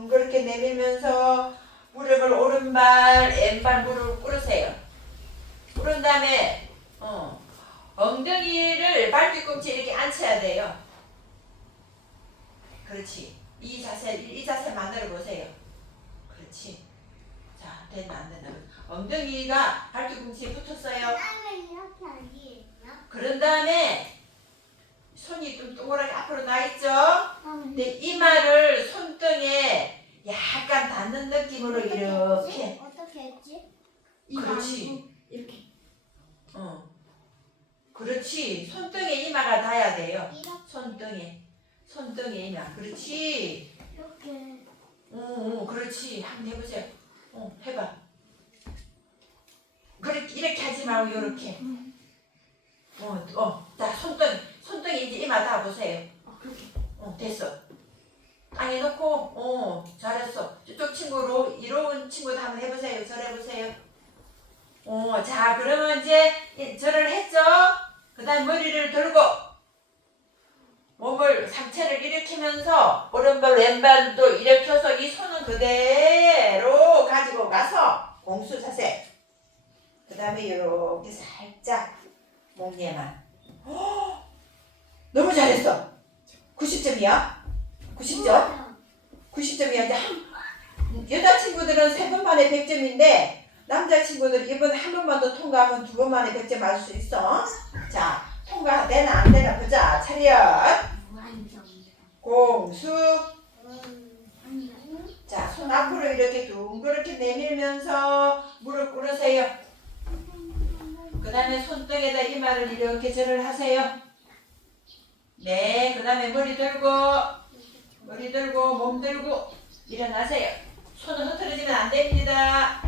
둥그렇게 내밀면서 무릎을 오른발, 왼발 무릎을 꿇으세요. 꿇은 다음에 어, 엉덩이를 발뒤꿈치 이렇게 앉혀야 돼요. 그렇지. 이 자세, 이 자세 만들어 보세요. 그렇지. 자, 됐나 안 됐나. 엉덩이가 발뒤꿈치에 붙었어요. 그런 다음에 손이 좀 동그랗게 앞으로 나 있죠? 근데 네. 이마를 손등에 약간 닿는 느낌으로 이렇게. 어떻게 했지? 그렇지. 이렇게. 어. 그렇지. 손등에 이마가 닿아야 돼요. 이렇게. 손등에. 손등에 이마. 그렇지. 이렇게. 어, 어, 그렇지. 한번 해보세요. 어, 해봐. 그렇게 이렇게 하지 말고 이렇게. 어, 어. 자, 손등, 손등에 이제 이마 닿아 보세요. 어, 그렇게. 어, 됐어. 땅에 놓고, 어, 잘했어. 저쪽 친구로, 이로운 친구도 한번 해보세요. 절 해보세요. 어, 자, 그러면 이제 이- 절을 했죠? 그 다음 머리를 들고, 몸을, 상체를 일으키면서, 오른발, 왼발도 일으켜서 이 손은 그대로 가지고 가서, 공수 자세. 그 다음에 이렇게 살짝, 목례만. 너무 잘했어. 90점이야? 90점? 90점이야. 이제 한, 여자친구들은 세 번 만에 100점인데, 남자친구들 이번 한 번만 더 통과하면 두 번 만에 100점 맞을 수 있어. 자, 통과되나 안 되나 보자. 차렷. 공수. 음. 자, 손 앞으로 이렇게 둥그렇게 내밀면서 무릎 꿇으세요. 그 다음에 손등에다 이마를 이렇게 절을 하세요. 네, 그 다음에 머리 들고, 몸 들고, 일어나세요. 손을 흐트러지면 안 됩니다.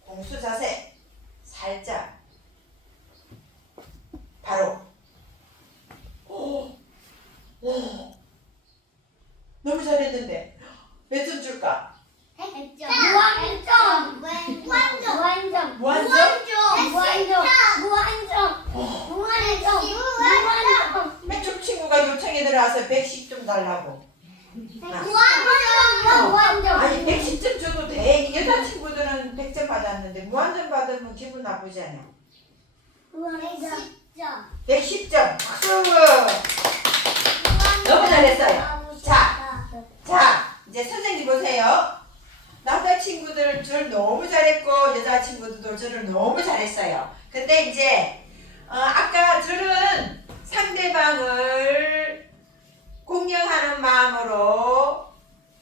공수 자세. 살짝. 바로. 오, 오. 너무 잘했는데. 몇 점 줄까? 백점. 무한점. 무한점. 무한점. 무한점? 무한점. 무한점. 무한점. 무한점. 몇점 친구가 요청에 들어와서 110점 달라고. 아니 110점 줘도 돼. 여자 친구들은 100점 받았는데 무한점 받으면 기분 나쁘잖아. 무한점. 110점. 박수. 너무 잘했어요. 자. 자, 이제 선생님 보세요. 남자 친구들 절 너무 잘했고 여자 친구들도 저를 너무 잘했어요. 근데 이제 어, 아까 절은 상대방을 공경하는 마음으로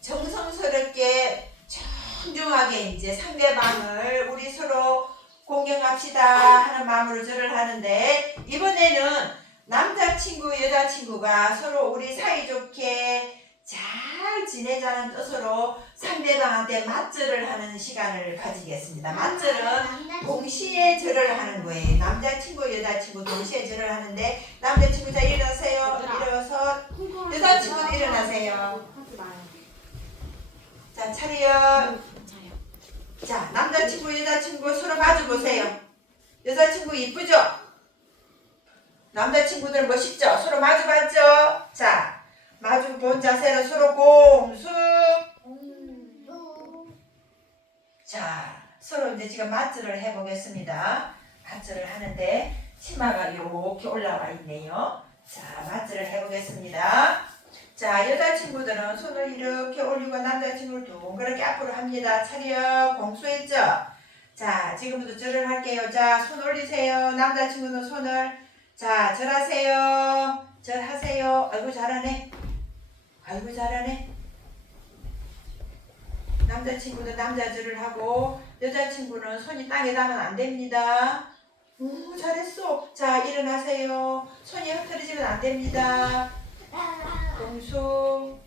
정성스럽게 정중하게 이제 상대방을 우리 서로 공경합시다 하는 마음으로 절을 하는데 이번에는 남자친구 여자친구가 서로 우리 사이좋게 잘 지내자는 뜻으로 상대방한테 맞절을 하는 시간을 가지겠습니다. 맞절은 동시에 절을 하는 거예요. 남자친구, 여자친구 동시에 절을 하는데 남자친구 자 일어나세요. 일어서 여자친구 일어나세요. 자 차려. 자 남자친구, 여자친구 서로 마주 보세요. 여자친구 이쁘죠? 남자친구들 멋있죠? 서로 마주 봤죠? 자 마주 본 자세로 서로 공수. 자, 서로 이제 지금 맞절을 해보겠습니다. 맞절을 하는데 치마가 이렇게 올라와 있네요. 자, 맞절을 해보겠습니다. 자, 여자친구들은 손을 이렇게 올리고 남자친구를 동그랗게 앞으로 합니다. 차려 공수했죠? 자, 지금부터 절을 할게요. 자, 손 올리세요. 남자친구는 손을 자, 절하세요. 절하세요. 아이고 잘하네. 아이고 잘하네. 남자친구는 남자절을 하고 여자친구는 손이 땅에 닿으면 안 됩니다. 오 잘했어. 자 일어나세요. 손이 흐트러지면 안 됩니다. 공수